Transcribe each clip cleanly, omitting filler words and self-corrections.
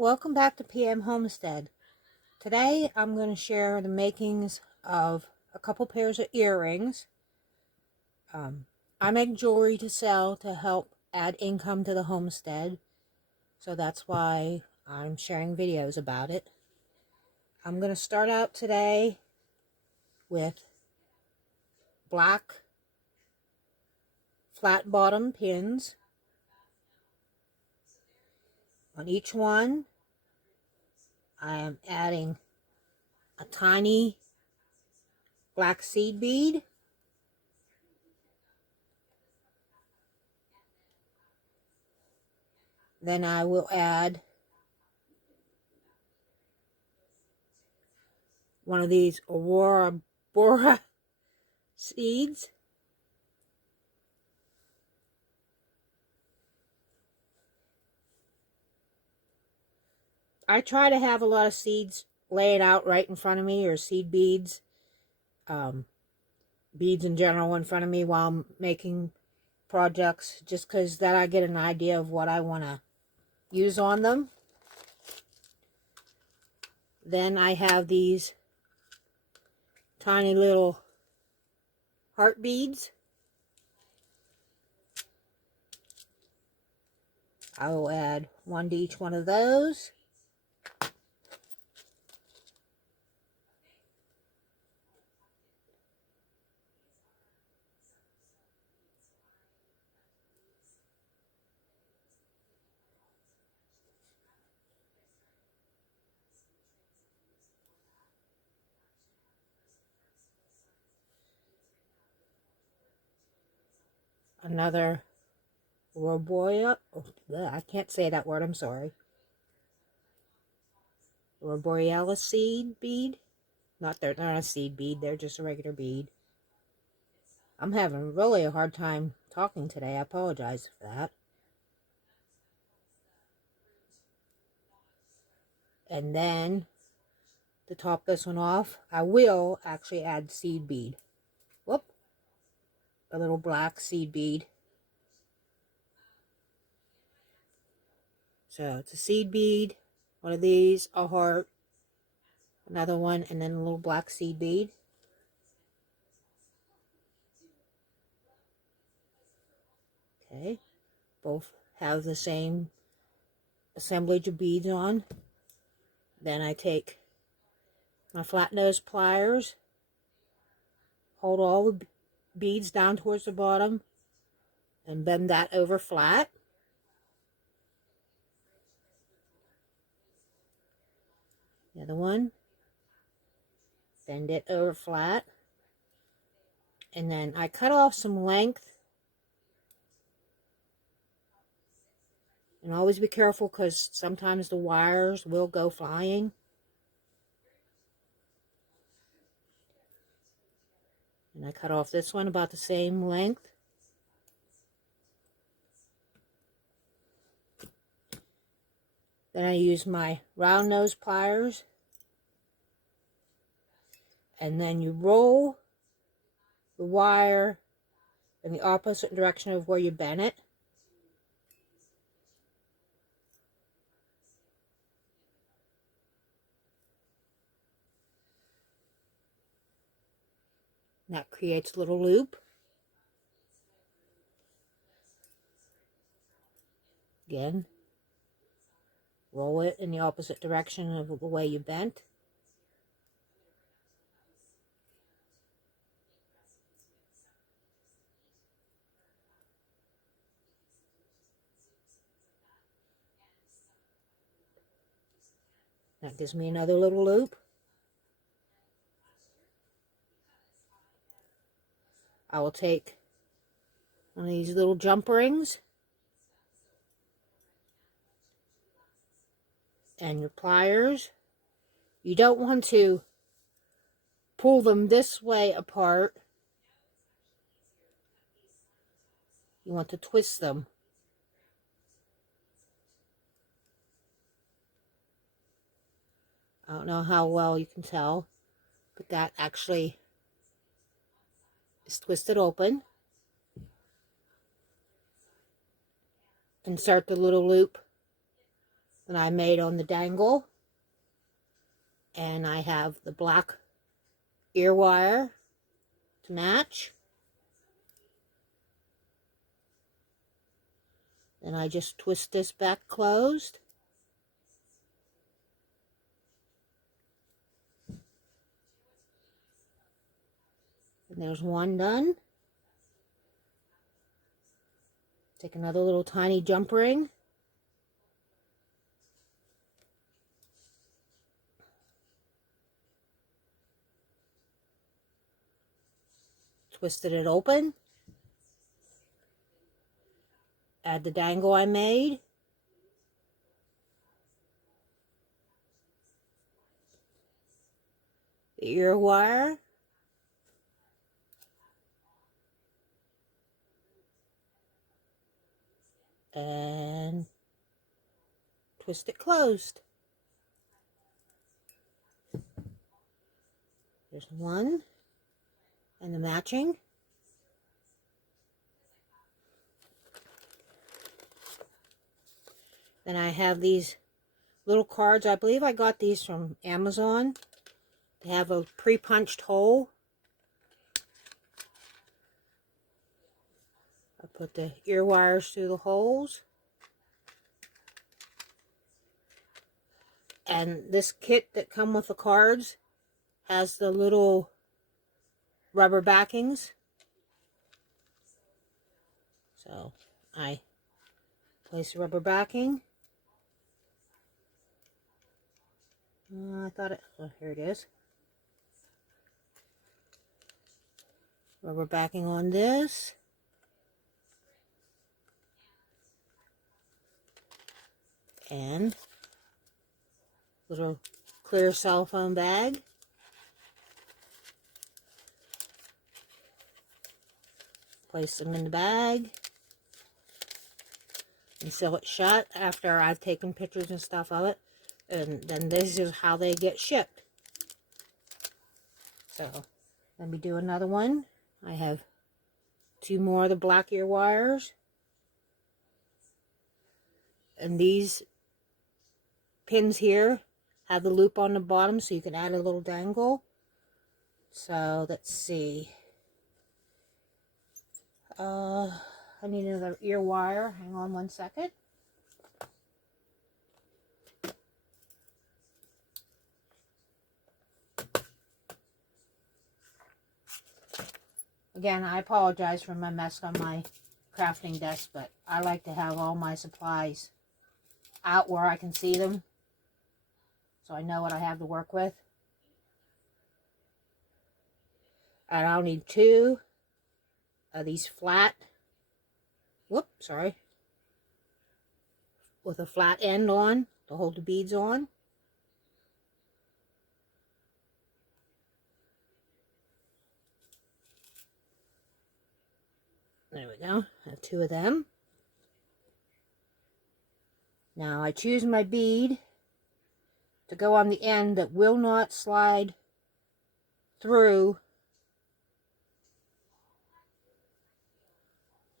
Welcome back to PM Homestead. Today I'm going to share the makings of a couple pairs of earrings. I make jewelry to sell to help add income to the homestead, so that's why I'm sharing videos about it. I'm going to start out today with black flat bottom pins. On each one I am adding a tiny black seed bead. Then I will add one of these Aurora Bora seeds. I try to have a lot of seeds laid out right in front of me, or seed beads, beads in general in front of me while I'm making projects, just because then I get an idea of what I want to use on them. Then I have these tiny little heart beads. I will add one to each one of those. Another Roboia, I can't say that word, I'm sorry. Roborealis seed bead. They're not a seed bead, they're just a regular bead. I'm having really a hard time talking today. I apologize for that. And then, to top this one off, I will actually add seed bead. Whoop. A little black seed bead. So, it's a seed bead, one of these, a heart, another one, and then a little black seed bead. Okay. Both have the same assemblage of beads on. Then I take my flat nose pliers, hold all the beads down towards the bottom, and bend that over flat. The other one, bend it over flat. And then I cut off some length. And always be careful, because sometimes the wires will go flying. And I cut off this one about the same length. Then I use my round nose pliers. And then you roll the wire in the opposite direction of where you bent it. And that creates a little loop. Again, roll it in the opposite direction of the way you bent. That gives me another little loop. I will take one of these little jump rings and your pliers. You don't want to pull them this way apart. You want to twist them. I don't know how well you can tell, but that actually is twisted open. Insert the little loop that I made on the dangle. And I have the black ear wire to match. Then I just twist this back closed. And there's one done. Take another little tiny jump ring. Twisted it open. Add the dangle I made. The ear wire. And twist it closed. There's one. And the matching. Then I have these little cards. I believe I got these from Amazon. They have a pre-punched hole. I put the ear wires through the holes. And this kit that come with the cards has the little rubber backings. So I place the rubber backing. I thought it, oh, here it is. Rubber backing on this. And little clear cell phone bag. Place them in the bag. And seal it shut after I've taken pictures and stuff of it. And then this is how they get shipped. So, let me do another one. I have 2 more of the black ear wires. And these pins here have the loop on the bottom so you can add a little dangle. So, let's see. I need another ear wire. Hang on one second. Again, I apologize for my mess on my crafting desk, but I like to have all my supplies out where I can see them, so I know what I have to work with. And I'll need 2 of these flat, with a flat end on to hold the beads on. There we go. I have 2 of them. Now I choose my bead to go on the end that will not slide through.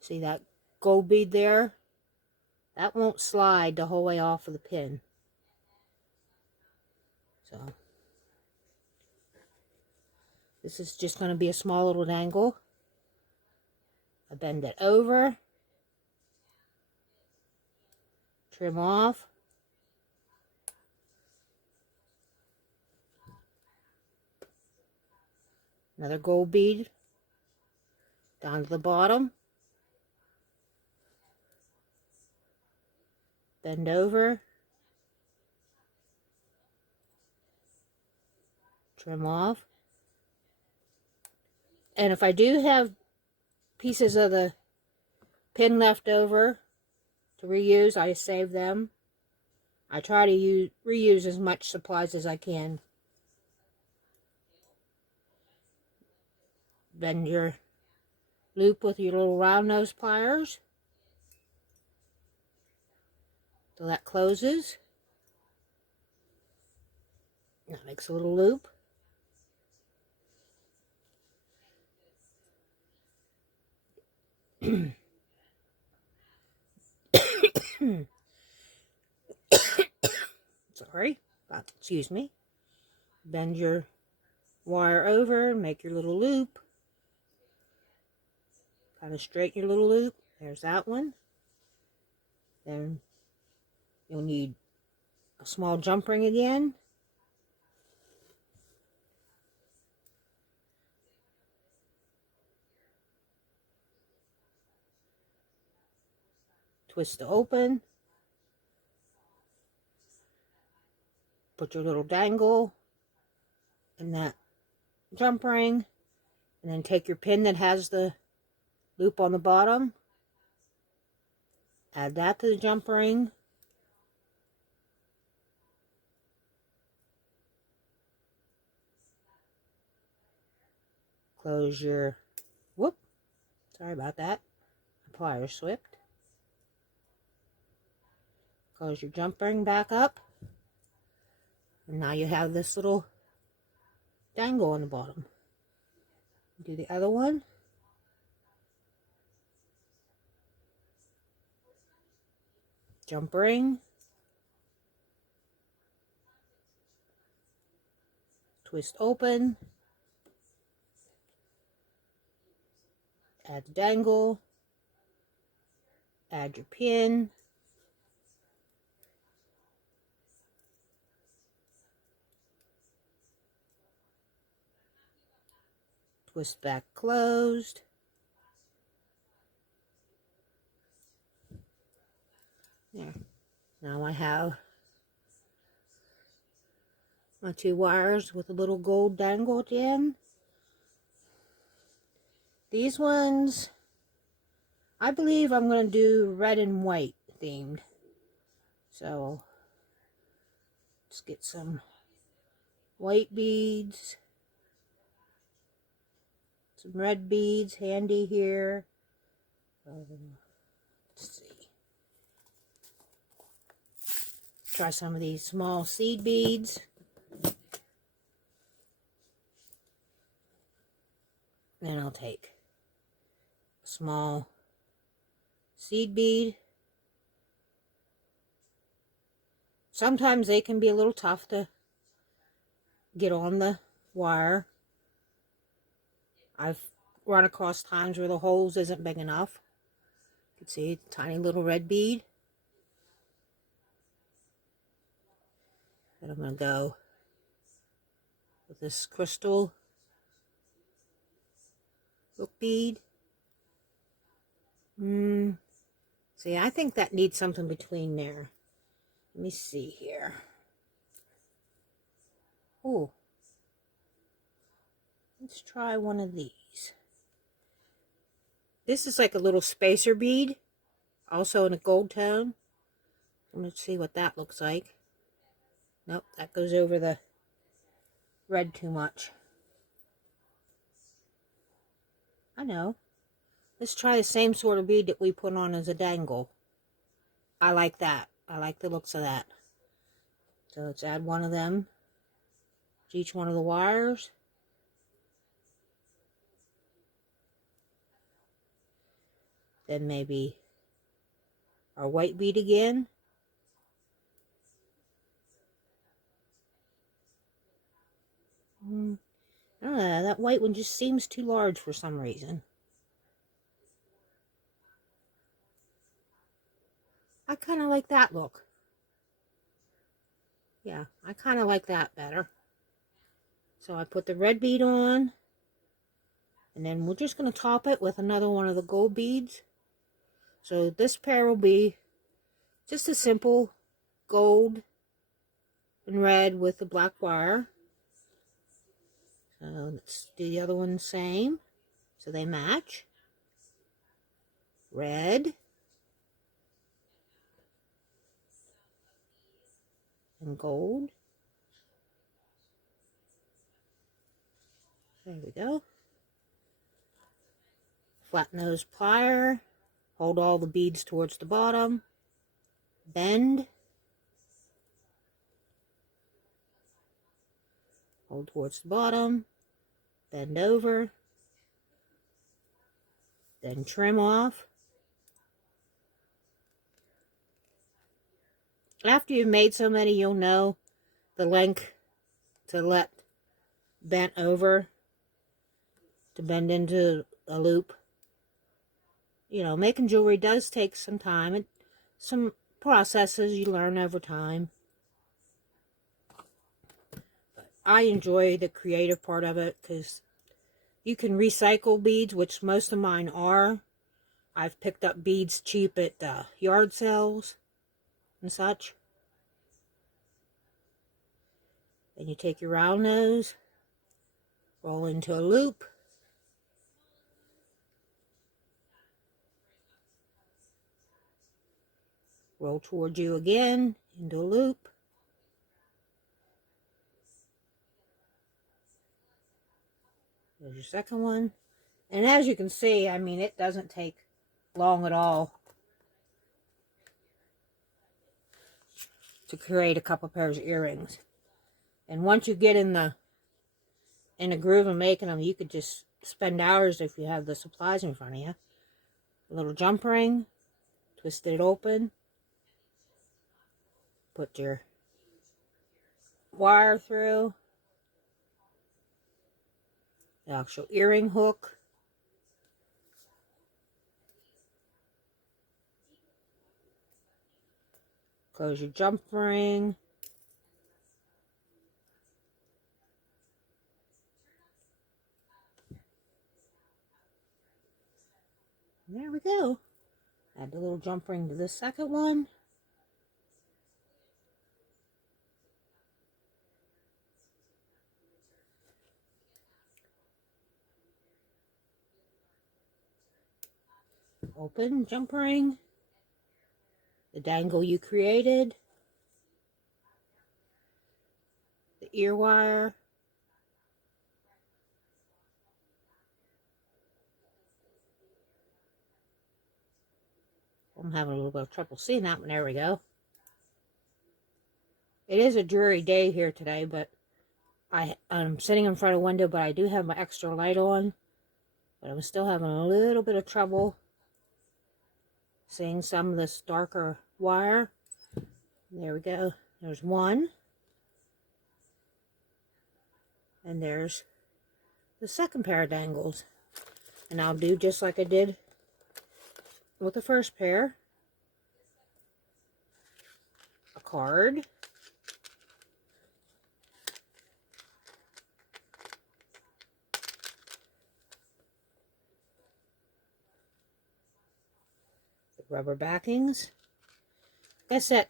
See that gold bead there? That won't slide the whole way off of the pin. So this is just going to be a small little dangle. I bend it over, trim off, another gold bead down to the bottom, bend over, trim off. And if I do have pieces of the pin left over to reuse, I save them. I try to reuse as much supplies as I can. Bend your loop with your little round nose pliers so that closes. That makes a little loop. excuse me. Bend your wire over, make your little loop. Kind of straighten your little loop. There's that one. Then you'll need a small jump ring again. Twist to open. Put your little dangle in that jump ring. And then take your pin that has the loop on the bottom. Add that to the jump ring. Close your, sorry about that. My pliers slipped. Close your jump ring back up. And now you have this little dangle on the bottom. Do the other one. Jump ring. Twist open. Add the dangle. Add your pin. Twist back closed. There. Now I have my two wires with a little gold dangle at the end. These ones, I believe I'm going to do red and white themed. So, let's get some white beads. Some red beads handy here. Let's see. Try some of these small seed beads. Then I'll take a small seed bead. Sometimes they can be a little tough to get on the wire. I've run across times where the holes isn't big enough. You can see a tiny little red bead. Then I'm going to go with this crystal hook bead. See, I think that needs something between there. Let me see here. Oh, let's try one of these. This is like a little spacer bead, also in a gold tone. Let's see what that looks like. Nope, that goes over the red too much. I know. Let's try the same sort of bead that we put on as a dangle. I like that. I like the looks of that. So let's add one of them to each one of the wires. Then maybe our white bead again. That white one just seems too large for some reason. I kind of like that look. Yeah, I kind of like that better. So I put the red bead on. And then we're just going to top it with another one of the gold beads. So this pair will be just a simple gold and red with the black wire. So let's do the other one the same, so they match. Red and gold. There we go. Flat nose plier. Hold all the beads towards the bottom. Bend. Hold towards the bottom. Bend over. Then trim off. after you've made so many, you'll know the length to let bent over to bend into a loop. You know, making jewelry does take some time and some processes you learn over time. But I enjoy the creative part of it because you can recycle beads, which most of mine are. I've picked up beads cheap at yard sales and such. And you take your round nose, roll into a loop, roll towards you again into a loop. There's your second one. And as you can see, I mean, it doesn't take long at all to create a couple pairs of earrings. And once you get in the groove of making them, you could just spend hours if you have the supplies in front of you. A little jump ring, twist it open, put your wire through, the actual earring hook, close your jump ring, there we go. Add the little jump ring to this second one. Open jump ring, the dangle you created, the ear wire, I'm having a little bit of trouble seeing that one. There we go. It is a dreary day here today, but I'm sitting in front of a window, but I do have my extra light on. But I'm still having a little bit of trouble seeing some of this darker wire. There we go. There's one. And there's the second pair of dangles. And I'll do just like I did with the first pair. A card. The rubber backings. Like I said,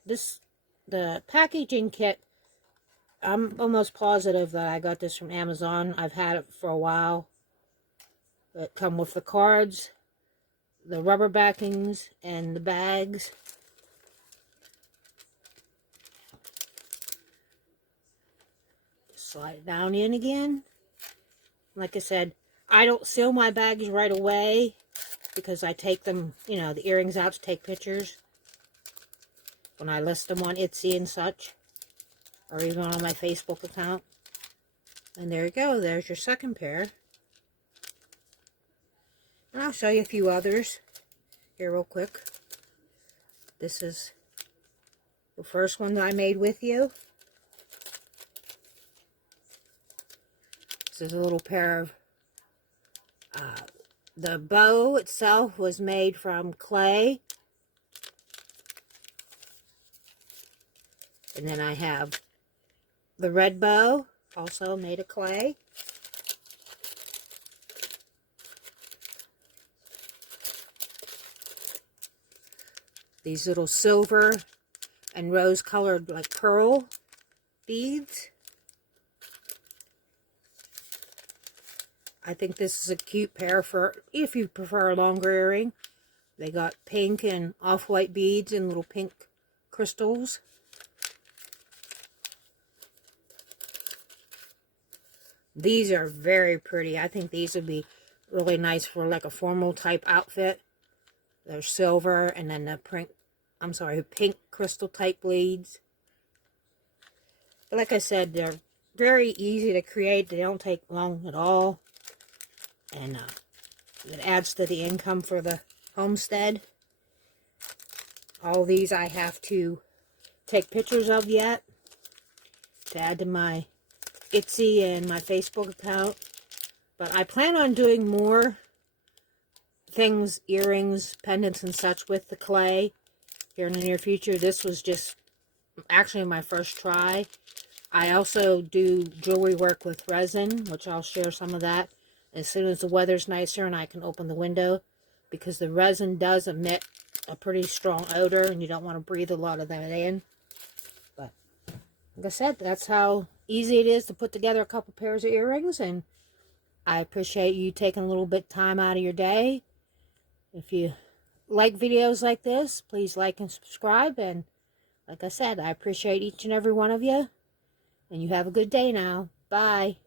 the packaging kit, I'm almost positive that I got this from Amazon. I've had it for a while. It come with the cards, the rubber backings, and the bags. Slide it down in again. Like I said, I don't seal my bags right away because I take them, you know, the earrings out to take pictures when I list them on Etsy and such, or even on my Facebook account. And there you go. There's your second pair. And I'll show you a few others here real quick. This is the first one that I made with you. This is a little pair of, the bow itself was made from clay. And then I have the red bow, also made of clay. These little silver and rose colored like pearl beads. I think this is a cute pair for if you prefer a longer earring. They got pink and off-white beads and little pink crystals. These are very pretty. I think these would be really nice for like a formal type outfit. They're silver and then the pink crystal type beads. But like I said, they're very easy to create. They don't take long at all. And it adds to the income for the homestead. All these I have to take pictures of yet to add to my Etsy and my Facebook account. But I plan on doing more things, earrings, pendants, and such with the clay here in the near future. This was just actually my first try. I also do jewelry work with resin, which I'll share some of that as soon as the weather's nicer and I can open the window, because the resin does emit a pretty strong odor and you don't want to breathe a lot of that in. But like I said, that's how easy it is to put together a couple pairs of earrings, and I appreciate you taking a little bit of time out of your day. If you like videos like this, please like and subscribe, and like I said, I appreciate each and every one of you. And you have a good day now. Bye.